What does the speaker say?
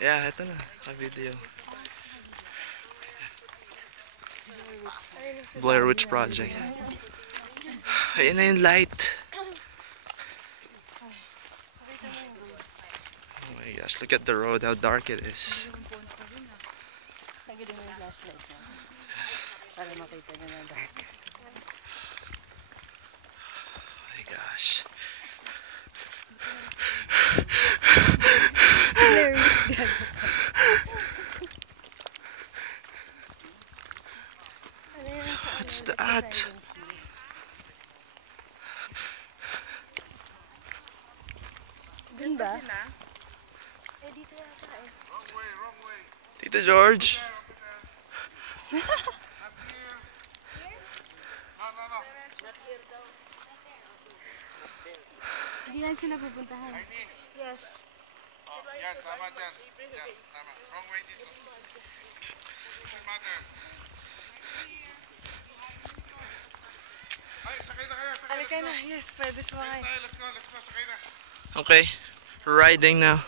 Yeah, ito na. Ka-video. Blair Witch Project. Ayun na yung light. Oh my gosh, look at the road, how dark it is. Tanggalin mo yung flashlight mo. Para makita nyo na dark. Oh my gosh. What's that? Dun ba? Eh, dito yata eh. Wrong way. Tito George? Not here. No. Hindi lang sila pupuntahan. Yes. Oh, yan, tama dyan. Yan, tama. Wrong way dito. Mother. Ay, sakay na kayo. Halika na. Yes, pwede sumakay. Let's go. Sakay na. Okay, riding now.